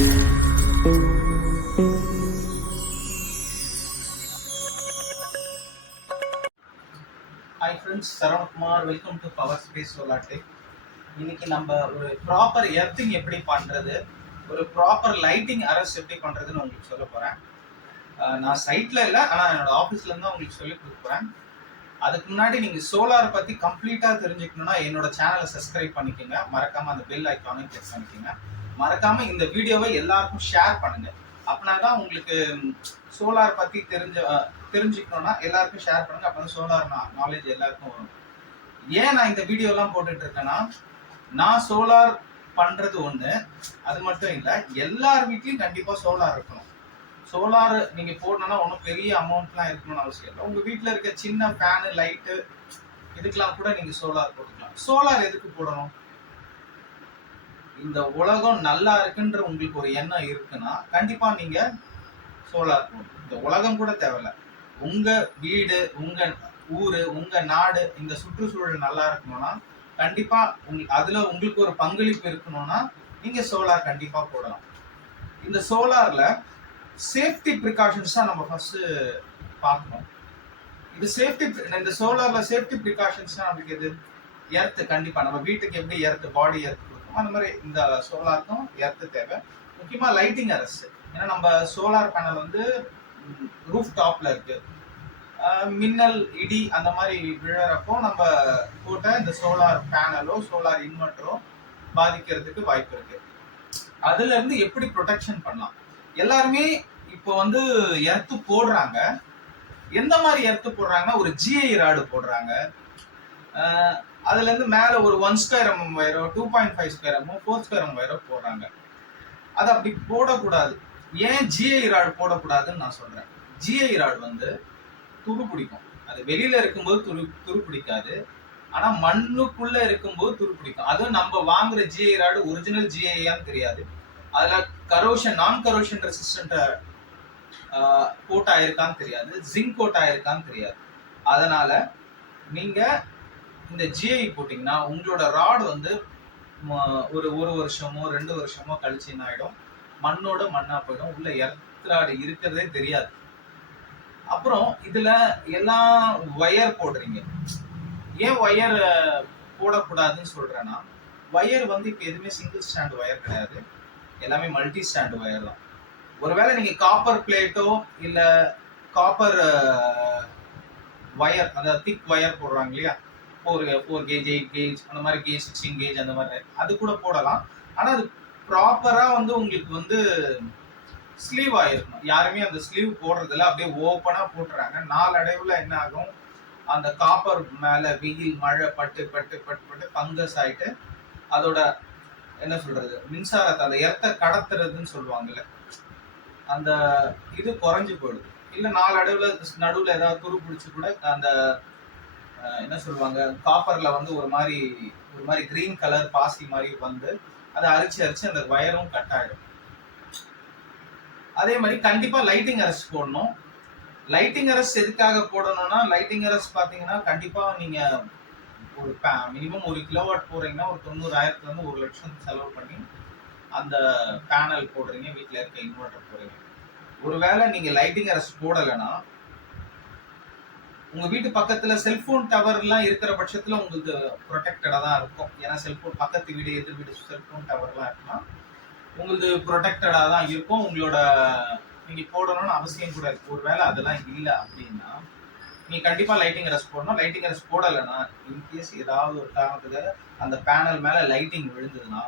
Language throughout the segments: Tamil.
Hi friends, saravanakumar. Welcome to Power Space Solar Tech. இன்னைக்கு நம்ம ஒரு ப்ராப்பர் எர்த்திங் எப்படி பண்றது, ஒரு ப்ராப்பர் லைட்டிங் அரேஞ்ச் எப்படி பண்றதுன்னு உங்களுக்கு சொல்ல போறேன். நான் சைட்ல இல்லை, ஆனால் என்னோட ஆஃபீஸ்ல இருந்து உங்களுக்கு சொல்லி கொடுக்க போறேன். அதுக்கு முன்னாடி நீங்க சோலார் பத்தி கம்ப்ளீட்டா தெரிஞ்சுக்கணும்னா என்னோட சேனலை சப்ஸ்கிரைப் பண்ணிக்கோங்க. மறக்காம அந்த பெல் ஐக்கானை கிளிக் பண்ணிக்கோங்க. மறக்காம இந்த வீடியோவை எல்லாருக்கும் ஷேர் பண்ணுங்க. அப்படின்னாதான் உங்களுக்கு சோலார் பத்தி தெரிஞ்சுக்கணும்னா எல்லாருக்கும் ஷேர் பண்ணுங்க. அப்பதான் சோலார் நாலேஜ் எல்லாருக்கும் வரும். ஏன் நான் இந்த வீடியோ எல்லாம் போட்டுட்டு இருக்கேன்னா, நான் சோலார் பண்றது ஒண்ணு, அது மட்டும் இல்லை, எல்லார் வீட்லயும் கண்டிப்பா சோலார் இருக்கணும். சோலார் நீங்க போடணும்னா ஒன்றும் பெரிய அமௌண்ட்லாம் இருக்கணும்னு அவசியம் இல்லை. உங்க வீட்டில் இருக்க சின்ன ஃபேனு, லைட்டு, இதுக்கெல்லாம் கூட நீங்க சோலார் போட்டுக்கலாம். சோலார் எதுக்கு போடணும்? இந்த உலகம் நல்லா இருக்குன்ற உங்களுக்கு ஒரு எண்ணம் இருக்குன்னா கண்டிப்பா நீங்க சோலார் போடணும். இந்த உலகம் கூட தேவையில்ல, உங்க வீடு, உங்க ஊரு, உங்க நாடு, இந்த சுற்றுச்சூழல் நல்லா இருக்கணும்னா கண்டிப்பா அதுல உங்களுக்கு ஒரு பங்களிப்பு இருக்கணும்னா நீங்க சோலார் கண்டிப்பா போடலாம். இந்த சோலார்ல சேஃப்டி ப்ரிகாஷன்ஸ் தான் நம்ம ஃபர்ஸ்ட் பார்க்கணும். இந்த சோலார்ல சேஃப்டி ப்ரிகாஷன்ஸ் நமக்கு எது? எர்த்து. கண்டிப்பா நம்ம வீட்டுக்கு எப்படி எர்த்து, பாடி எர்த்து கொடுக்கும், அந்த மாதிரி இந்த சோலாருக்கும் எர்த்து தேவை. முக்கியமா லைட்டிங் அரசு. ஏன்னா நம்ம சோலார் பேனல் வந்து ரூஃப் டாப்ல இருக்கு. மின்னல், இடி அந்த மாதிரி விழறப்போ நம்ம போட்ட இந்த சோலார் பேனலோ சோலார் இன்வெர்டரோ பாதிக்கிறதுக்கு வாய்ப்பு இருக்கு. அதுல இருந்து எப்படி ப்ரொடெக்ஷன் பண்ணலாம்? எல்லாருமே இப்போ வந்து எர்த்து போடுறாங்க. எந்த மாதிரி எர்த்து போடுறாங்கன்னா, ஒரு ஜிஐ ராடு போடுறாங்க. அதுல இருந்து மேல ஒரு 1 square mm வயரோ, 2.5 square mm, 4 square mm வயரோ போடுறாங்க. அது அப்படி போடக்கூடாது. ஏன் ஜிஐ ராடு போடக்கூடாதுன்னு நான் சொல்றேன். ஜிஐ ராடு வந்து துரு பிடிக்கும். அது வெளியில இருக்கும்போது துரு பிடிக்காது, ஆனா மண்ணுக்குள்ள இருக்கும்போது துரு பிடிக்கும். அதுவும் நம்ம வாங்குற ஜிஐ ராடு ஒரிஜினல் ஜிஐயான்னு தெரியாது. அதுல நான் கரோஷன் ரெசிஸ்டன்ட் கோட் ஆயிருக்கான்னு தெரியாது, ஜிங்க் கோட் ஆயிருக்கான்னு தெரியாது. அதனால நீங்க இந்த ஜிஐ போட்டீங்கன்னா உங்களோட ராடு வந்து ஒரு வருஷமோ 2 வருஷமோ கழிச்சு என்ன ஆயிடும்? மண்ணோட மண்ணா போயிடும். உள்ள எர்த் ராடு இருக்கிறதே தெரியாது. அப்புறம் இதுல எல்லாம் வயர் போடுறீங்க. ஏன் வயர் போடக்கூடாதுன்னு சொல்றேன்னா, வயர் வந்து இப்ப எதுவுமே சிங்கிள் ஸ்டாண்ட் வயர் கிடையாது, எல்லாமே மல்டி ஸ்டாண்ட் வயர் தான். ஒருவேளை நீங்க காப்பர் பிளேட்டோ இல்ல காப்பர் வயர், அதாவது திக் வயர் போடுறாங்க இல்லையா, 4 கேஜ், 8 கேஜ், அந்த மாதிரி கேஜ், 16 கேஜ், அந்த மாதிரி அது கூட போடலாம். ஆனா அது ப்ராப்பரா வந்து உங்களுக்கு வந்து ஸ்லீவ் ஆயிருக்கணும். யாருமே அந்த ஸ்லீவ் போடுறதுல அப்படியே ஓப்பனா போட்டுறாங்க. நாளடைவுல என்ன ஆகும்? அந்த காப்பர் மேல வெயில், மழை பட்டு பட்டு பட்டு பட்டு ஃபங்கஸ் ஆயிட்டு அதோட என்ன சொல்றது, மின்சாரத்தை, அந்த எர்த்தை கடத்துறதுன்னு சொல்லுவாங்கல்ல, அந்த இது குறைஞ்சு போயிடுது. இல்ல நாளடைவுல நடுவுல ஏதாவது துரு பிடிச்சு கூட அந்த என்ன சொல்லுவாங்க, காப்பர்ல வந்து ஒரு மாதிரி கிரீன் கலர் பாசி மாதிரி வந்து அதை அரிச்சு அந்த வயரும் கட் ஆயிடும். அதே மாதிரி கண்டிப்பா லைட்டிங் அரஸ்ட் போடணும். லைட்டிங் அரஸ்ட் எதுக்காக போடணும்னா, லைட்டிங் அரஸ்ட் பாத்தீங்கன்னா கண்டிப்பா நீங்க ஒரு மினிமம் 1 கிலோவாட் போடுறீங்கன்னா ஒரு 90,000 இருந்து 1 லட்சம் செலவு பண்ணி அந்த பேனல் போடுறீங்க, வீட்டுல இருக்க இன்வெர்டர் போடுறீங்க. ஒருவேளை நீங்க லைட்டிங் அரஸ்ட் போடலைன்னா உங்க வீட்டு பக்கத்துல செல்போன் டவர் எல்லாம் இருக்கிற பட்சத்துல உங்களுக்கு ப்ரொடெக்டடா தான் இருக்கும். ஏன்னா செல்போன் பக்கத்து வீடு, எதிர் வீடு செல்போன் டவர் எல்லாம் இருக்குன்னா உங்களுக்கு ப்ரொடெக்டடா தான் இருக்கும். உங்களோட நீங்க போடணும்னு அவசியம் கூட இருக்கு. ஒருவேளை அதெல்லாம் இல்லை அப்படின்னா நீங்க கண்டிப்பா லைட்டிங் அரஸ்ட் போடணும். லைட்டிங் அரஸ்ட் போடலைன்னா இன்கேஸ் ஏதாவது ஒரு காரணத்துக்கு அந்த பேனல் மேல லைட்டிங் விழுந்ததுன்னா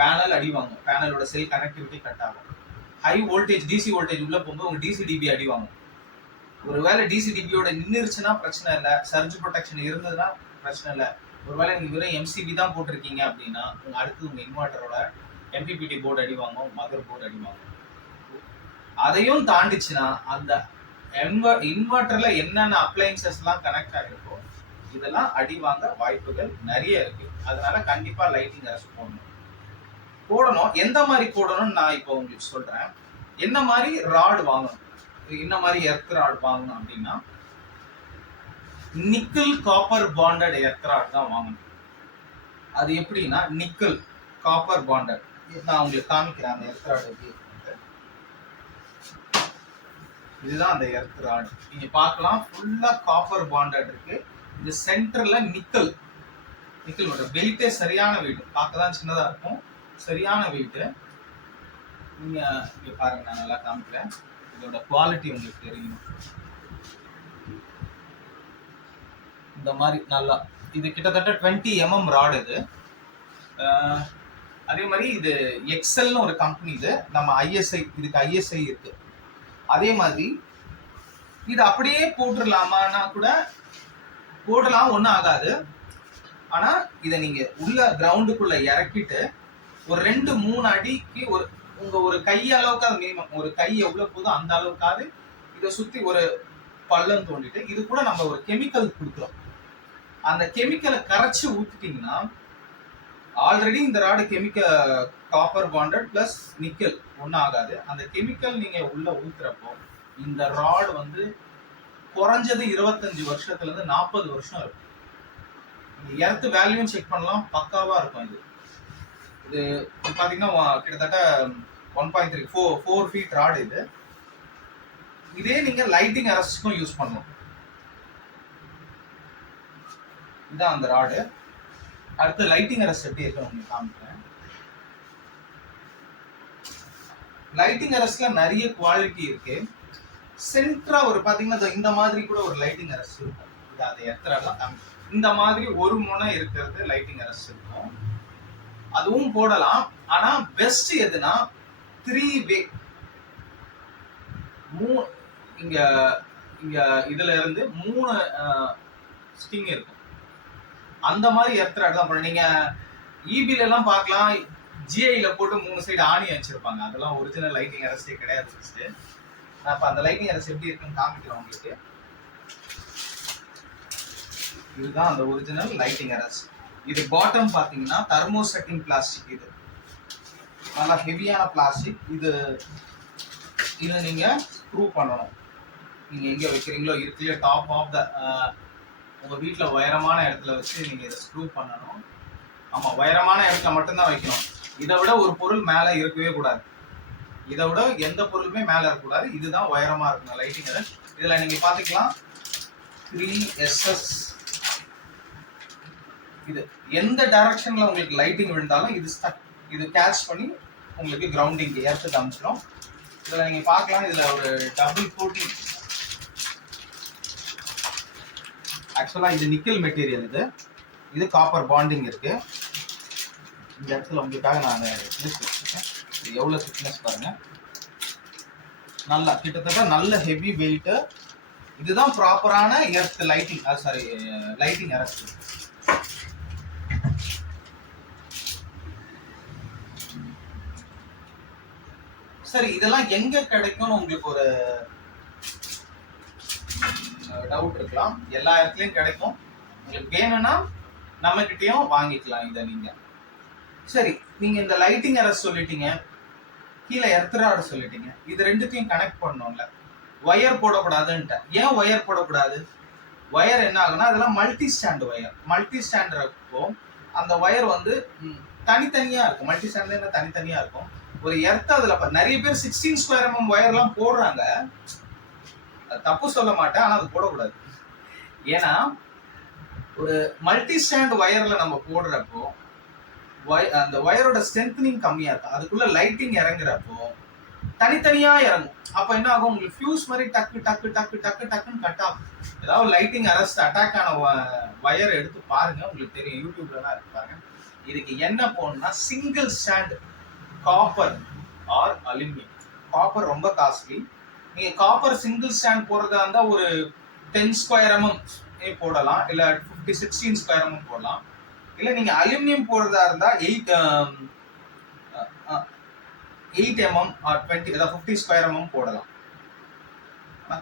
பேனல் அடி வாங்கும். பேனலோட செல் கனெக்டிவிட்டி கட் ஆகும். ஹை வோல்டேஜ், டிசி வோல்டேஜ் உள்ள போகும்போது உங்க டிசி டிபி அடி வாங்கும். ஒருவேளை டிசி டிபியோட நின்றுச்சுன்னா பிரச்சனை இல்லை, சர்ஜ் ப்ரொடெக்ஷன் இருந்ததுன்னா பிரச்சனை இல்லை. ஒருவேளை நீங்க வெறும் எம்சிபி தான் போட்டிருக்கீங்க அப்படின்னா அடுத்து உங்க இன்வெர்டரோட எம்பிபிடி போர்டு அடி வாங்கும், மதர் போர்டு அடி வாங்கும். அதையும் தாண்டிச்சுன்னா அந்த இன்வெர்டர்ல என்னென்ன அப்ளையன்சஸ் எல்லாம் கனெக்ட் ஆகிருக்கோ இதெல்லாம் அடி வாங்க வாய்ப்புகள் நிறைய இருக்கு. அதனால கண்டிப்பா லைட்டிங் அரஸ்ட் போடணும். எந்த மாதிரி போடணும்னு நான் இப்போ உங்களுக்கு சொல்றேன். என்ன மாதிரி ராட் வாங்கணும், என்ன மாதிரி எர்த் ராட் வாங்கணும் அப்படின்னா, nickel copper bonded earth rod தான் வாங்கணும். அது எப்படின்னா, நிக்கல் காப்பர் பாண்டட் நான் உங்களுக்கு காமிக்கிறேன் அந்த எர்த் ராட் எப்படி. இதுதான் அந்த எர்த் ராட். நீங்க பார்க்கலாம் ஃபுல்லா காப்பர் பாண்டட் இருக்கு. இது சென்டர்ல நிக்கல் மட்டும். வெயிட்டே சரியான வெயிட். பார்க்க தான் சின்னதா இருக்கும், சரியான வெயிட். நீங்க இங்க பாருங்க, நான் நல்லா காமிக்கிறேன். இதோட குவாலிட்டி உங்களுக்கு தெரியும். இந்த மாதிரி நல்லா இது கிட்டத்தட்ட 20 mm ராட் இது. அதே மாதிரி இது எக்ஸல்னு ஒரு கம்பெனி. இது நம்ம ஐஎஸ்ஐ, இதுக்கு ஐஎஸ்ஐ இருக்கு. அதே மாதிரி இது அப்படியே போட்டுடலாமான்னா கூட போடலாம், ஒன்றும் ஆகாது. ஆனா இதை நீங்க உள்ள கிரவுண்டுக்குள்ள இறக்கிட்டு ஒரு 2-3 அடிக்கு ஒரு கை அளவுக்கு, அது மினிமம் ஒரு கை எவ்வளவு போதோ அந்த அளவுக்காவது இதை சுத்தி ஒரு பள்ளம் தோண்டிட்டு இது கூட நம்ம ஒரு கெமிக்கல் கொடுக்குறோம். அந்த கெமிக்கலை கரைச்சி ஊத்திட்டீங்கன்னா, ஆல்ரெடி இந்த rod chemical copper bonded plus nickel, ஒன்றும் ஆகாது. அந்த கெமிக்கல் நீங்க உள்ள ஊத்துறப்போ இந்த ராடு வந்து குறைஞ்சது 25 வருஷத்துல இருந்து 40 வருஷம் இருக்கும். எர்த் வேல்யூன்னு செக் பண்ணலாம், பக்காவா இருக்கும். இது பாத்தீங்கன்னா கிட்டத்தட்ட 1.4 ஃபீட் ராடு இது. இதே நீங்க லைட்டிங் அரெஸ்ட்க்கும் யூஸ் பண்ணலாம். இதான் அந்த ராடு. அடுத்து லைட்டிங் அரெஸ்ட் எப்படி இருக்கு உங்களுக்கு காமிக்கிறேன். லைட்டிங் அரெஸ்ட்ல நிறைய குவாலிட்டி இருக்கு. சென்ட்ரா ஒரு பாத்தீங்கன்னா இந்த மாதிரி கூட ஒரு லைட்டிங் அரெஸ்ட் இருக்கும். இது அந்த எர்த்லாம் காமிக்கிறேன். இந்த மாதிரி ஒரு முனை இருக்கிறது லைட்டிங் அரெஸ்ட் இருக்கும். அதுவும் போடலாம். ஆனா பெஸ்ட் எதுனா 3 வே. இங்க இங்க இதுல இருந்து 3 ஸ்டிங் இருக்கும். அந்த மாதிரி எர்த் ராட் தான் பண்ண. நீங்க இபில எல்லாம் பார்க்கலாம், ஜிஐல போட்டு 3 சைடு ஆணி வச்சிருப்பாங்க. அதெல்லாம் ஒரிஜினல் லைட்டிங் அரெஸ்டே கிடையாது. நான் இப்ப அந்த லைட்டிங் அரெஸ்ட் எப்படி இருக்குன்னு காமிக்கிறேன் உங்களுக்கு. இதுதான் அந்த ஒரிஜினல் லைட்டிங் அரெஸ்ட். இது பாட்டம் பாத்தீங்கன்னா தெர்மோசெட்டிங் பிளாஸ்டிக். இது நல்லா ஹெவியான பிளாஸ்டிக். இது நீங்க ஸ்க்ரூ பண்ணணும். நீங்க எங்க வைக்கிறீங்களோ இருக்குல்ல டாப் ஆஃப் த உங்க வீட்டுல உயரமான இடத்துல வச்சு நீங்க இதை ஸ்க்ரூ பண்ணணும். ஆமா, உயரமான இடத்துல மட்டும்தான் வைக்கணும். இதை விட ஒரு பொருள் மேல இருக்கவே கூடாது. இதை விட எந்த பொருளுமே மேல இருக்கக்கூடாது. இதுதான் உயரமா இருக்கணும் லைட்டிங். இதுல நீங்க பாத்துக்கலாம் 3SS. இது எந்த டைரக்ஷன்ல உங்களுக்கு லைட்டிங் விழுந்தாலும் இது கேட்ச் பண்ணி உங்களுக்கு கிரவுண்டிங் ஏற்று அமைச்சிடும். இதுல நீங்க பார்க்கலாம், இதுல ஒரு டபுள் கோட்டிங். ஆக்சுவலா இது நிக்கல் மெட்டீரியல். இது காப்பர் பாண்டிங் இருக்கு. இந்த இடத்துல உங்களுக்காக நான் வச்சிருக்கேன். இது எவ்வளவு திக்னஸ் பாருங்க. நல்லா கிட்டத்தட்ட நல்ல ஹெவி வெயிட். இதுதான் ப்ராப்பரான earth lighting, sorry lighting arrest. சரி, இதெல்லாம் எங்க கிடைக்கும்னு உங்களுக்கு ஒரு டவுட் இருக்கலாம். எல்லா இடத்துலயும் கிடைக்கும். உங்களுக்கு வேணும்னா நம்ம கிட்டயும் வாங்கிக்கலாம் இதை நீங்க. சரி, நீங்க இந்த லைட்டிங் அரெஸ்ட் சொல்லிட்டீங்க, கீழே எர்த் ராட் சொல்லிட்டீங்க. இது ரெண்டுத்தையும் கனெக்ட் பண்ணணும்ல. ஒயர் போடக்கூடாதுன்ட்டு. ஏன் ஒயர் போடக்கூடாது? ஒயர் என்ன ஆகுனா, அதெல்லாம் multi stand wire. Multi stand இருப்போ அந்த ஒயர் வந்து தனித்தனியா இருக்கும். மல்டி ஸ்டாண்ட் தனித்தனியா இருக்கும். ஒரு எர்த் அதுல நிறைய பேர் 16 ஸ்கொயர் mm ஒயர் எல்லாம் போடுறாங்க. தப்பு சொல்ல மாட்டேன், ஆனா அது போடக்கூடாது. ஏன்னா ஒரு மல்டி ஸ்டாண்ட் ஒயர்ல நம்ம போடுறப்போ அந்த ஒயரோட ஸ்ட்ரென்த்னிங் கம்மியா இருக்கும். அதுக்குள்ள லைட்டிங் இறங்குறப்போ தனித்தனியா இறங்கும். அப்ப என்ன ஆகும், உங்களுக்கு ஃபியூஸ் மாதிரி டக்கு டக்கு டக்கு டக்கு டக்குன்னு கட் ஆகும். ஏதாவது லைட்டிங் அரெஸ்ட் அட்டாக் ஆன ஒயர் எடுத்து பாருங்க, உங்களுக்கு தெரியும். யூடியூப்ல தான் இருக்கு பாருங்க. இதுக்கு என்ன போகணும்னா single stand copper or aluminium. Copper ரொம்ப காஸ்ட்லி. நீங்க காப்பர் சிங்கிள் ஸ்டாண்ட் போடுறதா இருந்தா ஒரு 10 ஸ்கொயர் mm போடலாம், இல்ல 16 ஸ்கொயர் mm போடலாம். இல்ல நீங்க அலுமினியம் போடுறதா இருந்தா 8 mm or 20 அதாவது 50 ஸ்கொயர் mm போடலாம்.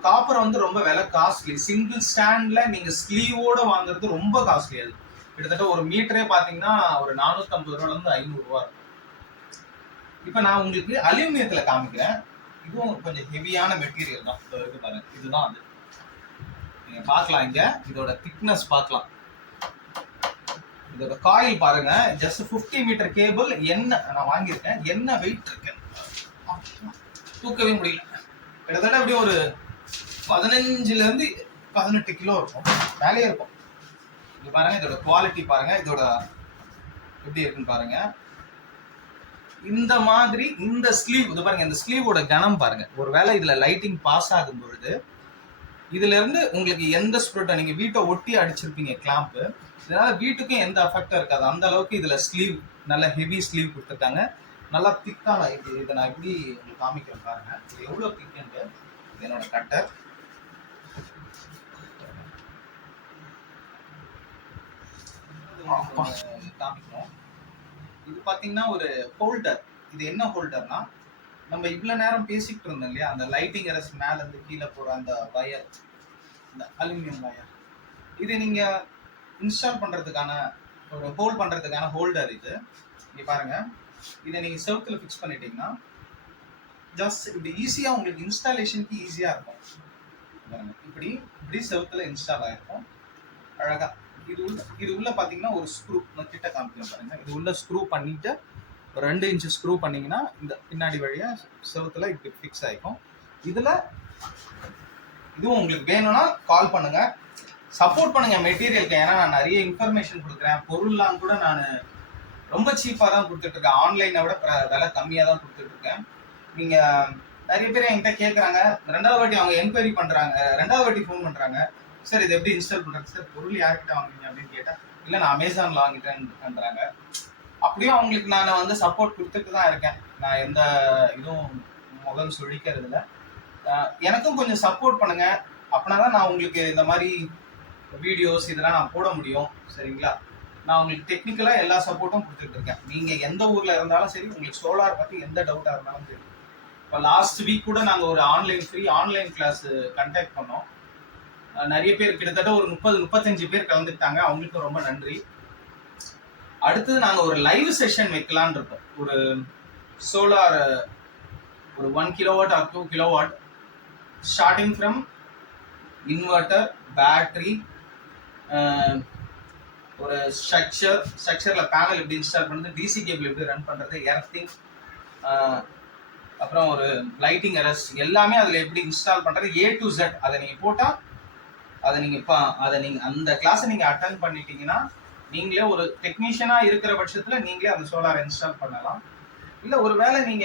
காப்பர் வந்து ரொம்ப விலை காஸ்ட்லி. சிங்கிள் ஸ்டாண்ட்ல நீங்க ஸ்லீவோட வாங்குறது ரொம்ப காஸ்ட்லி. அது கிட்டத்தட்ட ஒரு மீட்டரே பாத்தீங்கன்னா ஒரு 450 ரூபாயில இருந்து 500 ரூபாய் இருக்கும். இப்ப நான் உங்களுக்கு அலுமினியத்துல காமிக்கிறேன். இதுவும் கொஞ்சம் ஹெவியான மெட்டீரியல் தான். இருக்கு பாருங்க, இதுதான் அது. நீங்க பார்க்கலாம், இங்க இதோட திக்னஸ் பார்க்கலாம். இதோட காயில் பாருங்க, ஜஸ்ட் 50 மீட்டர் கேபிள். என்ன நான் வாங்கியிருக்கேன், என்ன வெயிட் இருக்கு தூக்கவே முடியல. கிட்டத்தட்ட அப்படியே ஒரு 15ல இருந்து 18 கிலோ இருக்கும், மேலே இருக்கும். இது பாருங்க, இதோட குவாலிட்டி பாருங்க, இதோட எப்படி இருக்குன்னு பாருங்க. இந்த மாதிரி இந்த ஸ்லீவ் இது பாருங்க, இந்த ஸ்லீவோட கனம் பாருங்க. ஒருவேளை இதுல லைட்டிங் பாஸ் ஆகும் பொழுது இதுல இருந்து உங்களுக்கு எந்த ஸ்ப்ரெட், நீங்க வீட்டை ஒட்டி அடிச்சிருப்பீங்க கிளாம்ப், இதனால வீட்டுக்கும் எந்த அஃபெக்டும் இருக்காது. அந்த அளவுக்கு இதுல ஸ்லீவ் நல்ல ஹெவி ஸ்லீவ் கொடுத்துருக்காங்க, நல்லா திக்கான. இதை நான் எப்படி உங்களுக்கு காமிக்கிறேன் பாருங்க, இது எவ்வளவு திக்குன்ட்டு. என்னோட கட்டர் காமிக்கணும். இது பாத்தீங்கன்னா ஒரு ஹோல்டர். இது என்ன ஹோல்டர்னா, நம்ம இவ்வளவு நேரம் பேசிட்டு இருந்தோம் இல்லையா, அந்த லைட்டிங் அரஸ் மேல இருந்து கீழே போற அந்த வயர், இந்த அலுமினியம் வயர், இது நீங்க இன்ஸ்டால் பண்றதுக்கான ஒரு ஹோல்ட் பண்றதுக்கான ஹோல்டர் இது. இங்க பாருங்க, இதை நீங்க செவுத்துல ஃபிக்ஸ் பண்ணிட்டீங்கன்னா ஜஸ்ட் இப்படி ஈஸியா உங்களுக்கு இன்ஸ்டாலேஷனுக்கு ஈஸியா இருக்கும். இப்படி இப்படி செவுத்துல இன்ஸ்டால் ஆயிருக்கும் அழகா. இது உள்ள பாத்தீங்கன்னா ஒரு ஸ்க்ரூ, நான் கிட்ட காமிக்கிறேன் பாருங்க. இது உள்ள ஸ்க்ரூ பண்ணிட்டு ஒரு 2 இன்ச் ஸ்க்ரூ பண்ணீங்கன்னா இந்த பின்னாடி வழியா செவுத்துல இப்படி ஃபிக்ஸ் ஆயிக்கும். இதுல இதுவும் உங்களுக்கு வேணும்னா கால் பண்ணுங்க, சப்போர்ட் பண்ணுங்க மெட்டீரியலுக்கு. ஏன்னா நான் நிறைய இன்ஃபர்மேஷன் கொடுக்குறேன், பொருள்லாம் கூட நான் ரொம்ப சீப்பா தான் கொடுத்துட்டு இருக்கேன், ஆன்லைனை விட விலை கம்மியா தான் கொடுத்துட்டு இருக்கேன். நீங்க நிறைய பேர் என்கிட்ட கேட்கறாங்க, 2வது வாட்டி அவங்க என்கொயரி பண்றாங்க, 2வது வாட்டி ஃபோன் பண்றாங்க, சார் இது எப்படி இன்ஸ்டால் பண்றது சார், பொருள் யார்கிட்ட வாங்குறீங்க அப்படின்னு கேட்டா, இல்ல நான் அமேசான்ல வாங்கிட்டேன்றாங்க. அப்படியும் அவங்களுக்கு நான் வந்து சப்போர்ட் கொடுத்துட்டு தான் இருக்கேன். நான் எந்த இதுவும் முகம் சொல்லிக்கிறது இல்லை. எனக்கும் கொஞ்சம் சப்போர்ட் பண்ணுங்க, அப்படின்னாதான் நான் உங்களுக்கு இந்த மாதிரி வீடியோஸ் இதெல்லாம் நான் போட முடியும். சரிங்களா? நான் உங்களுக்கு டெக்னிக்கலா எல்லா சப்போர்ட்டும் கொடுத்துட்டு இருக்கேன். நீங்க எந்த ஊர்ல இருந்தாலும் சரி, உங்களுக்கு சோலார் பத்தி எந்த டவுட்டா இருந்தாலும் சரி. இப்போ லாஸ்ட் வீக் கூட நாங்க ஒரு ஃப்ரீ ஆன்லைன் கிளாஸ் கண்டக்ட் பண்ணோம். நிறைய பேர், கிட்டத்தட்ட ஒரு 30-35 பேர் கலந்துட்டாங்க, அவங்களுக்கு ரொம்ப நன்றி. அடுத்தது நாங்க ஒரு லைவ் செஷன் வைக்கலான் இருக்கோம். ஒரு சோலார் ஒரு 1 kilowatt R 2 kilowatt, starting from inverter, battery, ஒரு ஸ்ட்ரக்சர்ல பேனல் எப்படி இன்ஸ்டால் பண்ணுறது, டிசி கேபிள் எப்படி ரன் பண்றது, எர்த்திங், அப்புறம் ஒரு லைட்டிங் அரஸ், எல்லாமே அதுல எப்படி இன்ஸ்டால் பண்றது, A to Z. அதை நீங்க போட்டா அதை நீங்க அந்த கிளாஸை நீங்க அட்டென்ட் பண்ணிட்டீங்கன்னா நீங்களே ஒரு டெக்னீஷியனா இருக்கிற பட்சத்துல நீங்களே அந்த சோலார் இன்ஸ்டால் பண்ணலாம். இல்ல ஒருவேளை நீங்க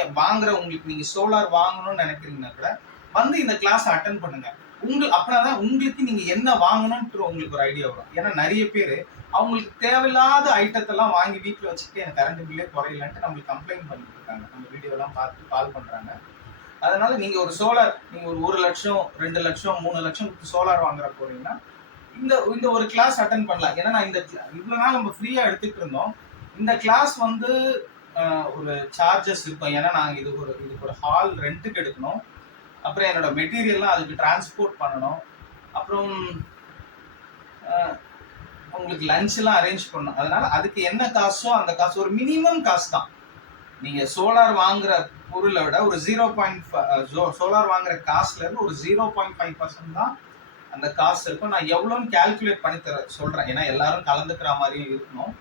உங்களுக்கு நீங்க சோலார் வாங்கணும்னு நினைக்கிறீங்கன்னா கூட வந்து இந்த கிளாஸ் அட்டென்ட் பண்ணுங்க. அப்படின்னாதான் உங்களுக்கு நீங்க என்ன வாங்கணும்ன்ற உங்களுக்கு ஒரு ஐடியா வரும். ஏன்னா நிறைய பேர் அவங்களுக்கு தேவையில்லாத ஐட்டத்தெல்லாம் வாங்கி வீட்டுல வச்சுட்டு எனக்கு கரண்ட் பில்லே குறையலன்ட்டு நம்மளுக்கு கம்ப்ளைண்ட் பண்ணிட்டு இருக்காங்க, நம்ம வீடியோ எல்லாம் பார்த்துட்டு கால் பண்றாங்க. அதனால நீங்க ஒரு சோலார், நீங்க ஒரு 1 லட்சம் 2 லட்சம் 3 லட்சம் சோலார் வாங்குற போறீங்கன்னா இந்த ஒரு கிளாஸ் அட்டென்ட் பண்ணலாம். ஏன்னா நான் இவ்வளவு நாள் நம்ம ஃப்ரீயா எடுத்துட்டு இருந்தோம். இந்த கிளாஸ் வந்து ஒரு சார்ஜஸ் இருக்கும். ஏன்னா நாங்க இதுக்கு ஒரு ஹால் ரெண்ட்டுக்கு எடுக்கணும், அப்புறம் என்னோட மெட்டீரியல்லாம் அதுக்கு டிரான்ஸ்போர்ட் பண்ணணும், அப்புறம் உங்களுக்கு லஞ்ச் எல்லாம் அரேஞ்ச் பண்ணணும். அதனால அதுக்கு என்ன காசோ அந்த காசு ஒரு மினிமம் காசு தான். நீங்க சோலார் வாங்குற பொருளை விட ஒரு 0.5 சோலார் வாங்குற காசுல இருந்து ஒரு 0.5% தான் அந்த காசு இருக்கும். நான் எவ்வளோன்னு கால்குலேட் பண்ணி சொல்றேன், ஏன்னா எல்லாரும் கலந்துக்கிற மாதிரியும் இருக்கணும்.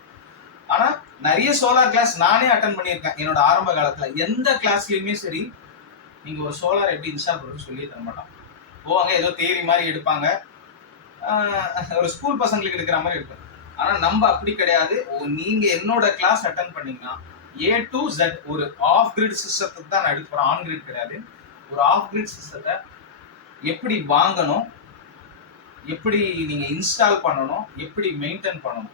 ஆனா நிறைய சோலார் கிளாஸ் நானே அட்டன் பண்ணியிருக்கேன் என்னோட ஆரம்ப காலத்துல. எந்த கிளாஸ்லயுமே சரி நீங்க ஒரு சோலார் எப்படி இன்ஸ்டால் பண்ணுறது சொல்லி தர மாட்டாங்க. போவாங்க, ஏதோ தேரி மாதிரி எடுப்பாங்க, ஒரு ஸ்கூல் பசங்களுக்கு எடுக்கிற மாதிரி இருக்கும். ஆனா நம்ம அப்படி கிடையாது. நீங்க என்னோட கிளாஸ் அட்டன் பண்ணீங்கன்னா A to Z ஒரு ஆஃப் கிரிட் சிஸ்டத்துக்கு தான் நான் எடுக்க போறேன், ஆன் கிரிட் கிடையாது. ஒரு ஆஃப் கிரிட் சிஸ்டத்தை எப்படி வாங்கணும், எப்படி நீங்க இன்ஸ்டால் பண்ணணும், எப்படி மெயின்டைன் பண்ணணும்.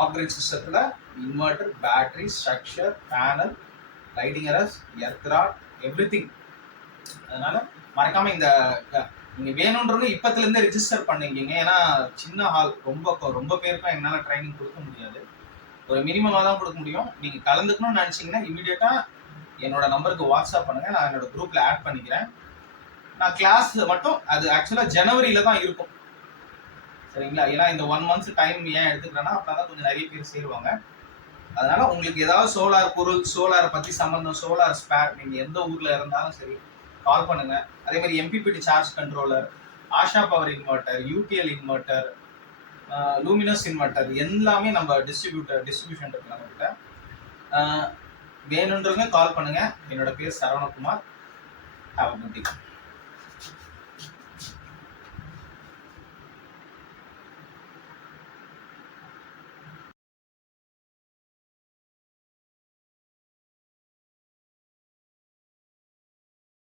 ஆஃப் கிரிட் சிஸ்டத்துல inverter, battery, structure, panel, lighting arrester, earth rod, everything. அதனால மறக்காம நீங்க வேணும்ன்றது இப்பத்துல இருந்தே ரெஜிஸ்டர் பண்ணிக்கிங்க. ஏன்னா சின்ன ஹால், ரொம்ப பேருக்கும் என்னால ட்ரைனிங் கொடுக்க முடியாது, ஒரு மினிமமா தான் கொடுக்க முடியும். நீங்க கலந்துக்கணும்னு நினைச்சீங்கன்னா இமீடியட்டா என்னோட நம்பருக்கு வாட்ஸ்அப் பண்ணுங்க, நான் என்னோட குரூப்ல ஆட் பண்ணிக்கிறேன். நான் கிளாஸ் மட்டும் அது ஆக்சுவலா ஜனவரியில தான் இருக்கும், சரிங்களா? ஏன்னா இந்த 1 month டைம் ஏன் எடுத்துக்கிறேன்னா அப்பதான் கொஞ்சம் நிறைய பேர் சேருவாங்க. அதனால உங்களுக்கு ஏதாவது சோலார் பொருள், சோலார் பத்தி சம்பந்தம், சோலார் ஸ்பேர், நீங்க எந்த ஊர்ல இருந்தாலும் சரி கால் பண்ணுங்க. அதே மாதிரி MPPT charge controller, Asha power inverter, UTL inverter, luminous inverter எல்லாமே நம்ம டிஸ்ட்ரிபியூஷன் இருக்கு நம்மகிட்ட. வேணுன்றவங்க கால் பண்ணுங்க. என்னோட பேர் Saravanakumar. Have a good day.